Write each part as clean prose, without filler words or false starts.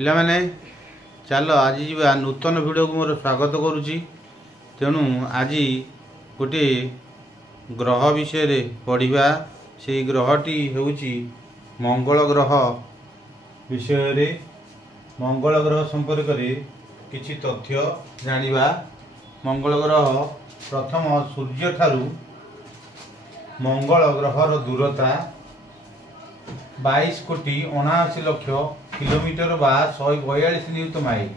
पिलामाने चलो आज जा नूतन वीडियो को मोर स्वागत करुच्ची। तेणु आज गोटे ग्रह विषय पढ़ा से ग्रहटी होउची मंगल ग्रह विषय मंगल ग्रह संपर्क में किछि तथ्य जानिबा। मंगल ग्रह प्रथम सूर्य ठारू मंगल ग्रहर दूरता 22,79,00,000 किलोमीटर बा 142 न्यूट माइल।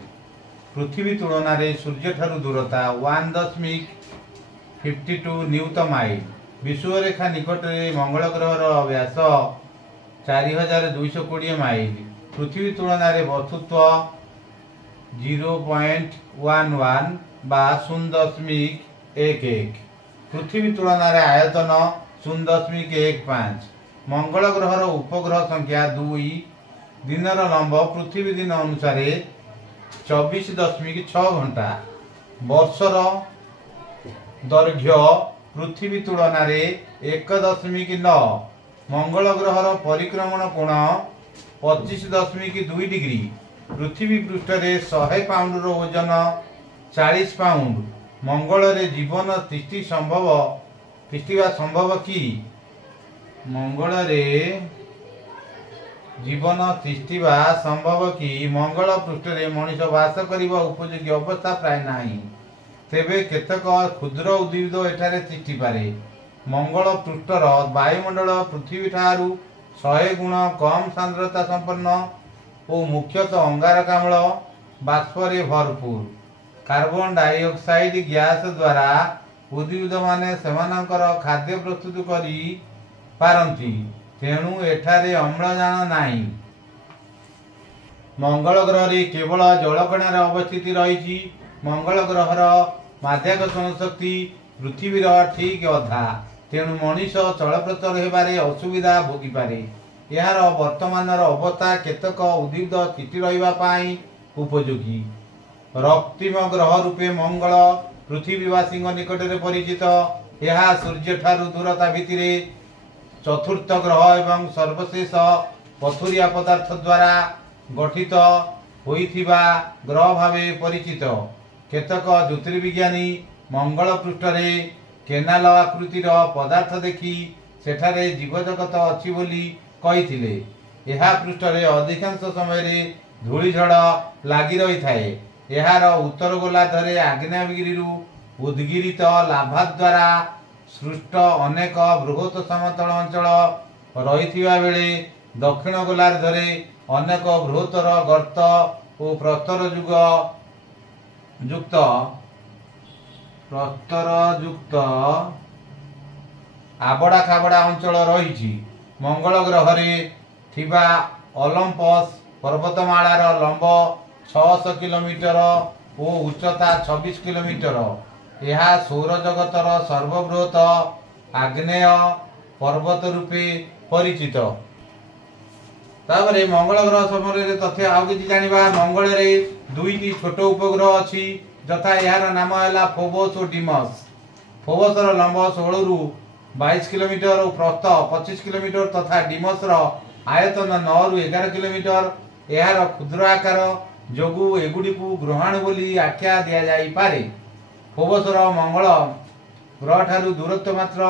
पृथ्वी तुलन में सूर्य ठारू दूरता 1.52 न्यूट माइल। विषुवरेखा निकट में मंगल ग्रहर व्यास 4220 माइल। पृथ्वी तुलन में वस्तुत्व 0.11 बा 0.11। पृथ्वी तुलन में आयतन 0.15। मंगल ग्रहर उपग्रह संख्या 2। दिनर लंब पृथ्वी दिन अनुसार 24.6 घंटा। वर्षर दैर्घ्य पृथ्वी तुलन में 1.9। मंगल ग्रहर परिक्रमण कोण 25.2 डिग्री। पृथ्वी पृष्ठ में 100 पाउंड ओजन 40 पाउंड। मंगल रे जीवन तिष्ठिबा संभव कि? मंगल रे जीवन तिष्ठिबा संभव कि? मंगल पृष्ठ रे मनुष्य वास करिबा उपयोगी अवस्था प्राय नाही। तेबे केतक क्षुद्र उद्भिद एठारे तिष्ठि पारे। मंगल पृष्ठर वायुमंडल पृथ्वी ठारू 100 गुण कम सांद्रता संपन्न और मुख्यतः अंगारकाम्ल बाष्परे भरपूर। कार्बन डाइऑक्साइड गैस द्वारा उद्भिद माने सेमानकर खाद्य प्रस्तुत करी पारंती। तेणु एठारे अम्लजान नाही। मंगल ग्रह रे केवल जलकणार अवस्थित रही। मंगल ग्रहर माध्याकर्षण शक्ति पृथ्वीर ठीक अधा। तेणु मनीष चलप्रचल हेबारे असुविधा भोगी पारे। यार वर्तमानर अवस्था केतक उद्भिद तिष्ठि रहिबा पाई उपयोगी। रक्तिम ग्रह रूपे मंगल पृथ्वीवासी निकट में परिचित। यह सूर्य ठारू दूरता भित्तिर चतुर्थ ग्रह एवं सर्वशेष पथुरिया पदार्थ द्वारा गठित होइथिबा ग्रह भावे परिचित। केतक ज्योतिर्विज्ञानी मंगल पृष्ठ रे केनाल आकृतिर पदार्थ देखि सेठारे जीवजगत अछि बोली कहिथिले। यह पृष्ठ रे अधिकांश समय धूलिझड़ लागि रही थाए। यार उत्तर गोलार्धरे आग्नेयगिरिरु उद्गीरित लाभा द्वारा सृष्ट अनेक बृहत समतल अंचल रही बेले दक्षिण गोलार्धरे अनेक बृहत्तर गर्त और प्रस्तर युक्त आबड़ा खाबड़ा अंचल रही। मंगल ग्रह रे थिबा ओलंपस पर्वतमालार लंब 600 किलोमीटर और उच्चता 26 किलोमीटर। यह सौरजगतर सर्वबृहत आग्नेय पर्वत रूपे परिचित। तापर मंगल ग्रह संबंध तथ्य आउ कि जानिबा। मंगल रे 2टी छोट उपग्रह अछि जथा यार नाम है फोबोस और डिमस। फोबोसर लंब 16 रु 22 किलोमीटर और प्रस्थ 25 किलोमीटर तथा डिमस आयतन 9 रु 11 किलोमीटर। यार क्षुद्र आकार जोगु एगुड़िकु ग्रहाणु बोली आख्या दिया जाई पारे। फोबोसर मंगल ग्रह ठारू दूरत्व मात्र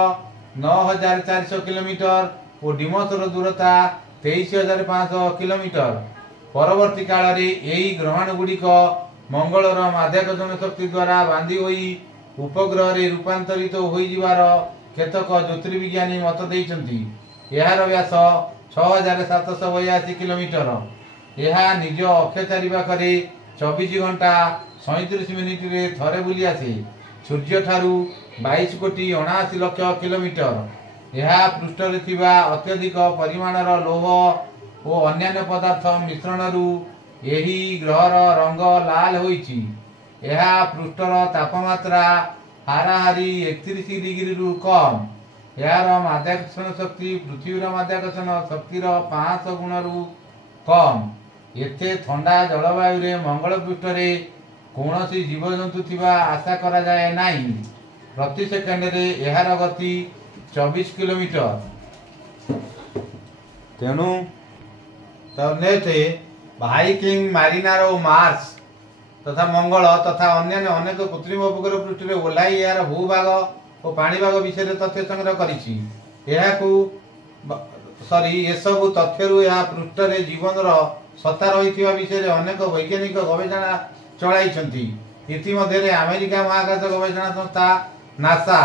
9400 किलोमीटर और डिमसर दूरता 23,500 किलोमीटर। परवर्ती काल रे एही ग्रहाणु गुड़िक मंगलर माध्याकर्षण शक्ति द्वारा बांधी होई उपग्रह रे रूपांतरित होई जिवार केतक ज्योतिर्विज्ञानी मत देइछंती। एहार व्यास 6,782 किलोमीटर। यह निज अक्ष चारिपाखरे 24 घंटा 37 मिनिट रे थरे बुली आसे। सूर्य ठारू 22,79,00,000 किलोमीटर। यह पृष्ठ रे थिबा अत्यधिक परिमाणर लौह और अन्य पदार्थ मिश्रणरू एही ग्रहर रंग लाल होईची। यह पृष्ठर तापमात्रा हाराहारी 31 डिग्री रु कम। यार माध्याकर्षण शक्ति पृथ्वीर माध्याकर्षण शक्तिर 500 गुण रु कम। एते ठंडा जलवायु रे मंगल पृष्ठ रे कौनसी जीवजंतु थिबा आशा करा जाए नाही। प्रति सेकेंड रे एहार गति 24 किलोमीटर। तेणु भाइकिंग, मारिनार और मार्स तथा मंगल तथा अन्य अनेक कृत्रिम उपग्रह पृष्ठ में ओह्लाई यार भूभाग और पाणीपाग विषय तथ्य संग्रह करिछि। एसबु तथ्यरू यह पृष्ठ में जीवन सत्ता रही विषय अनेक वैज्ञानिक गवेषणा चलाइछन्ति। इतिमध्य अमेरिका महाकाश गवेषणा संस्था नासा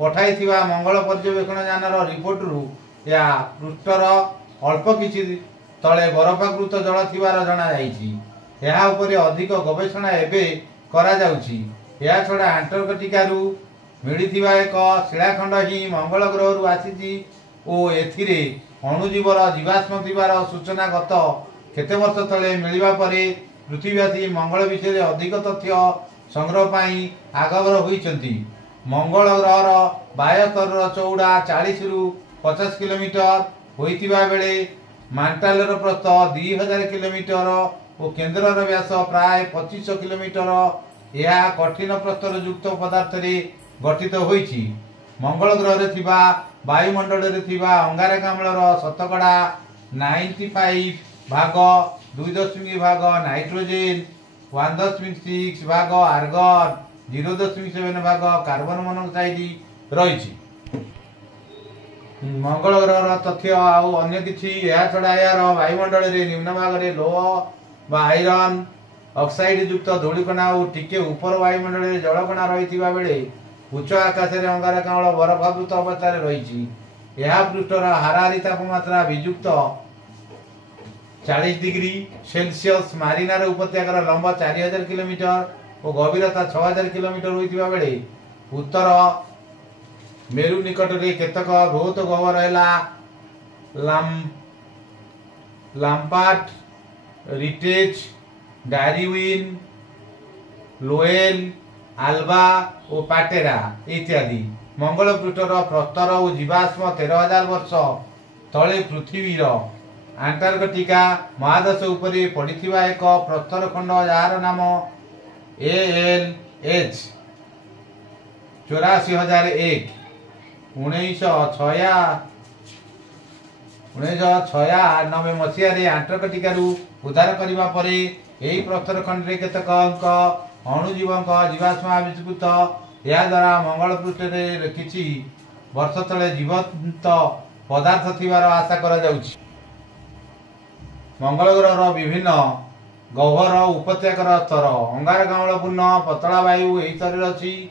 पठाई मंगल पर्यवेक्षण यानर रिपोर्टरू या पृष्ठर अल्प किछि तले बरफाकृत जल थिबार जणा जाइछि। ଏହା ଉପରେ ଅଧିକ ଗବେଷଣା ଏବେ କରାଯାଉଛି। ଏହା ଛଡ଼ା ଆଣ୍ଟାର୍କଟିକାରୁ ମିଳିଥିବା ଏକ ଶିଳାଖଣ୍ଡ ହିଁ ମଙ୍ଗଳ ଗ୍ରହରୁ ଆସିଛି ଓ ଏଥିରେ ଅଣୁଜୀବର ଜୀବାଶ୍ମ ଥିବାର ସୂଚନା ଗତ କେତେ ବର୍ଷ ତଳେ ମିଳିବା ପରେ ପୃଥିବୀବାସୀ ମଙ୍ଗଳ ବିଷୟରେ ଅଧିକ ତଥ୍ୟ ସଂଗ୍ରହ ପାଇଁ ଆଗଭର ହୋଇଛନ୍ତି। ମଙ୍ଗଳ ଗ୍ରହର ବାୟୋସ୍ଫିୟରର ଚଉଡ଼ା 40ରୁ 50 କିଲୋମିଟର ହୋଇଥିବା ବେଳେ ମାଣ୍ଟାଲର ପ୍ରସ୍ଥ 2000 କିଲୋମିଟର ଓ କେନ୍ଦ୍ରର ବ୍ୟାସ ପ୍ରାୟ 2500 କିଲୋମିଟର। ଏହା କଠିନ ପ୍ରସ୍ତର ଯୁକ୍ତ ପଦାର୍ଥରେ ଗଠିତ ହୋଇଛି। ମଙ୍ଗଳ ଗ୍ରହରେ ଥିବା ବାୟୁମଣ୍ଡଳରେ ଥିବା ଅଙ୍ଗାରକାମ୍ଳର ଶତକଡ଼ା 95 ଭାଗ, 2.0 ଭାଗ ନାଇଟ୍ରୋଜେନ, 1.6 ଭାଗ ଆର୍ଗନ, 0.7 ଭାଗ କାର୍ବନ ମୋନୋକ୍ସାଇଡ୍ ରହିଛି। मंगल ग्रह तथ्य आउ अन्य किछि या छड़ा यार वायुमंडल रे निम्न भाग रे लोह बा आयरन ऑक्साइड युक्त धूलिकणा और टिके ऊपर वायुमंडल रे जलकणा रहिथिबा बेले उच्च आकाश रे अंगारकाम्ल बरफावृत अवस्था रे रहिछि। यह पृष्ठर हाराहारी तापमात्रा वियुक्त 40 डिग्री सेल्सियस। मारिनार उपत्यकार लंब 4000 किलोमीटर और गभीरता 6000 किलोमीटर होइथिबा बेले उत्तर मेरु निकट रे केतक बहुत गहर है लाम्पार्ट, रिटेज, डार्विन, लोएल, आल्बा और पाटेरा इत्यादि। मंगल पृष्ठर प्रस्तर और जीवाश्म 13,000 वर्ष तले पृथ्वीर आंटार्कटिका महादेश उपरे पड़िथिबा एक प्रस्तर खंड जार नाम ALH 84,001 1996 मसीह आंटार्कटिकारु उद्धार करने पर यही प्रस्तर खंड में केतक अणुजीव जीवाश्म आविष्कृत। या द्वारा मंगल पृष्ठ में किछि वर्ष तले जीवंत पदार्थ थिबार आशा करा जाउछि। मंगल ग्रहर विभिन्न गह्वर उपत्यकार स्तर अंगारकाम्लपूर्ण पतला वायु यही स्तर अच्छी।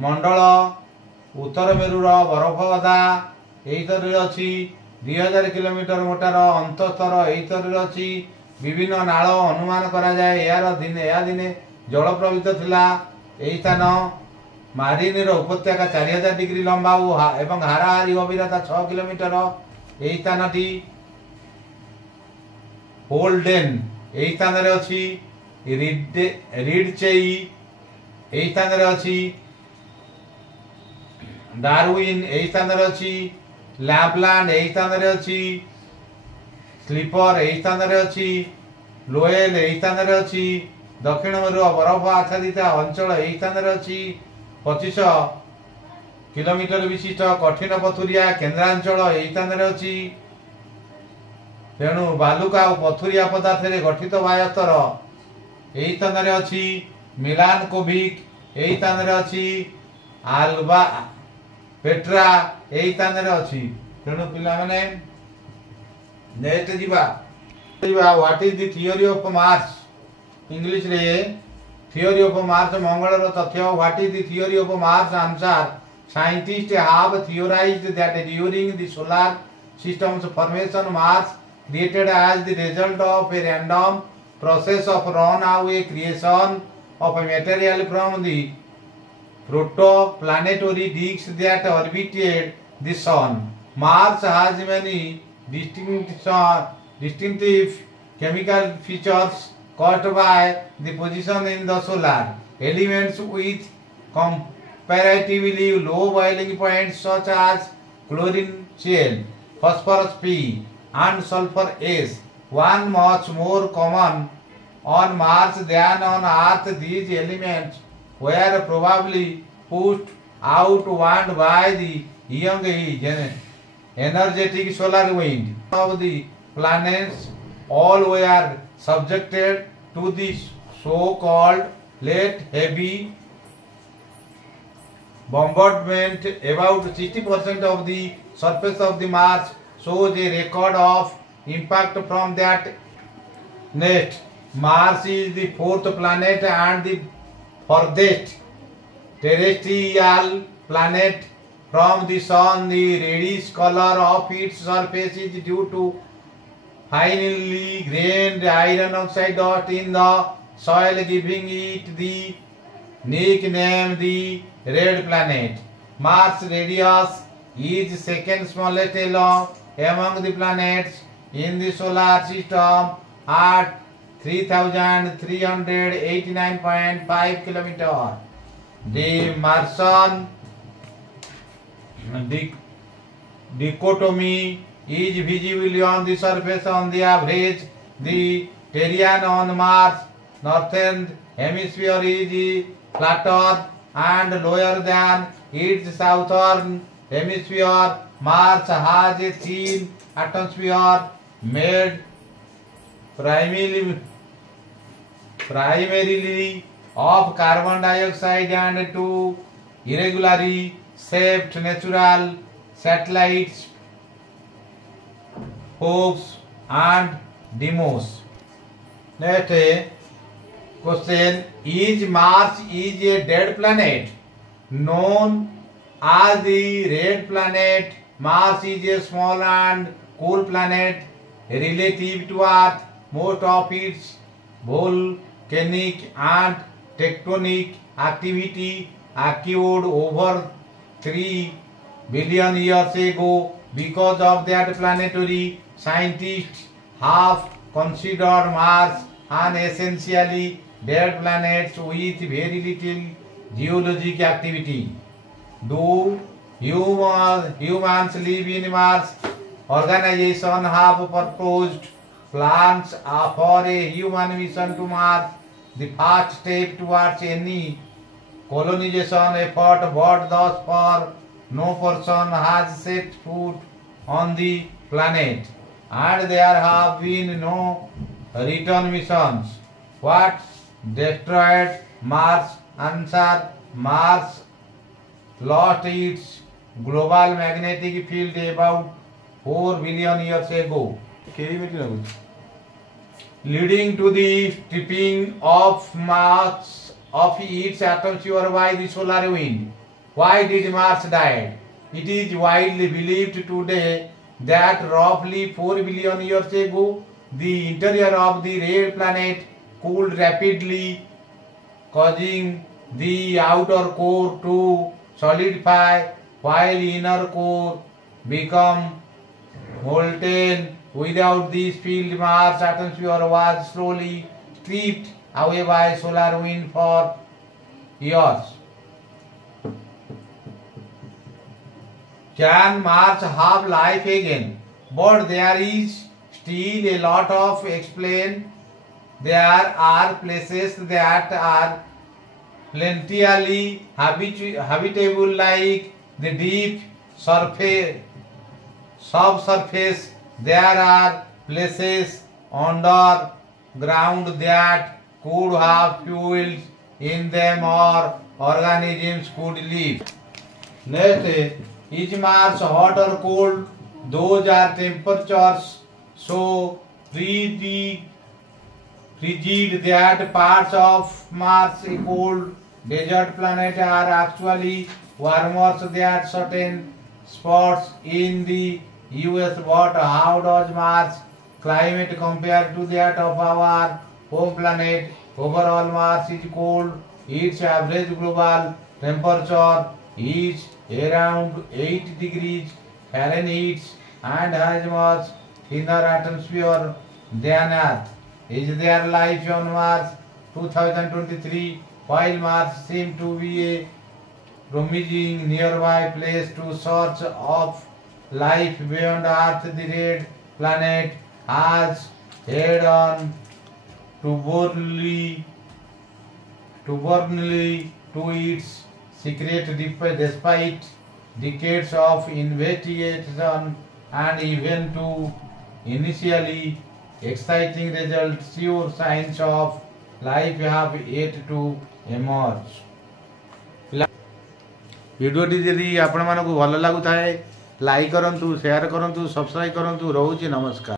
मंडल उत्तर मेरुर बरफ गदा यही स्तर अच्छी। 2000 किलोमीटर मोटार अंतस्तर यही स्तर अच्छी। विभिन्न नाल अनुमान करा जाए यार दिने जल प्रवृत्त थिला। यही स्थान मारिनीर उपत्यका 4000 डिग्री लंबा एवं हाराहारी गभीरता 6 किलोमीटर। यही स्थानटी होल्डेन यही स्थान रे अछि। रिडचेई यही स्थान रे अछि। डार्विन यही स्थान रे अछि। लैपलैंड यही स्थान रे अछि। स्लीपर यही स्थान रे अछि। लोएल यही स्थान रे अछि। दक्षिण मेरु बरफ आच्छादित अंचल यही स्थान रे अछि। 25 किलोमीटर विशिष्ट कठिन पथुरिया केन्द्रांचल यही स्थान रे अछि। तेणु बालुका और पथुरिया पदार्थ गठित बायोस्तर यही स्थान रे अछि। मिलान कोभिक यही स्थान रे अछि। आल्बा पेट्रा यही स्थान रे अछि। तेणु पिला माने नेक्स्ट जीवा what is the theory of Mars. English रे थियोरी ऑफ मार्स मंगल रो तथ्य। What is the theory of Mars answer scientist have theorized that during the solar system's formation Mars created as the result of a random process of runaway creation of a material from the protoplanetary disks that orbited the sun. Mars has many distinctive chemical features caused by the position in the solar elements with comparatively low boiling points such as chlorine Cl, phosphorus P and sulfur S. One much more common on Mars than on Earth. These elements were probably pushed outward by the young energetic solar wind of the planets. All were subjected to the so-called late heavy bombardment. About 60% of the surface of the Mars shows a record of impact from that nest. Mars is the fourth planet and the furthest terrestrial planet from the Sun. The reddish color of its surface is due to finely grained iron oxide dust in the soil, giving it the nickname the Red Planet. Mars' radius is second smallest among the planets in the solar system at 3,389.5 km. The Martian dichotomy is visible on the surface on the average. The terrain on Mars' northern hemisphere is flatter and lower than its southern hemisphere. Mars has a thin atmosphere made primarily of carbon dioxide and two irregularly shaped natural satellites, Phobos and Deimos. Next question: Is Mars a dead planet? Known as the red planet, Mars is a small and cool planet relative to Earth. Most of its volcanic and tectonic activity occurred over 3 billion years ago. Because of that, planetary scientists have considered Mars an essentially dead planet with very little geologic activity. Do humans live in Mars? Organizations have proposed plans for a human mission to Mars, the first step towards any colonization effort, but thus far no person has set foot on the planet, and there have been no return missions. What destroyed Mars? Answer: Mars lost its global magnetic field about 4 billion years ago, leading to the stripping of Mars of its atmosphere by the solar wind. Why did Mars die? It is widely believed today that roughly 4 billion years ago, the interior of the red planet cooled rapidly, causing the outer core to solidify while inner core become molten. Without this field, Mars' atmosphere was slowly stripped away by solar wind for years. Can Mars have life again? But there is still a lot of explain. There are places that are plentifully habitable, like the deep subsurface. There are places underground that could have fuels in them or organisms could live. Next, is Mars hot or cold? Those are temperatures so frigid that parts of Mars, a cold desert planet, are actually warmer than certain spots in the US. But how does Mars climate compare to that of our home planet? Overall, Mars is cold. Its average global temperature is around 8 degrees Fahrenheit and has much thinner atmosphere than Earth. Is there life on Mars? 2023. While Mars seems to be a promising nearby place to search of life beyond Earth, the red planet has head on stubbornly to its secret despite decades of investigation and even to initially exciting results, sure signs of life have yet to emerge. भिडियोटी जदि आपण मानक भल लगुए like करूँ, share करूँ, subscribe करूँ। रोचे नमस्कार।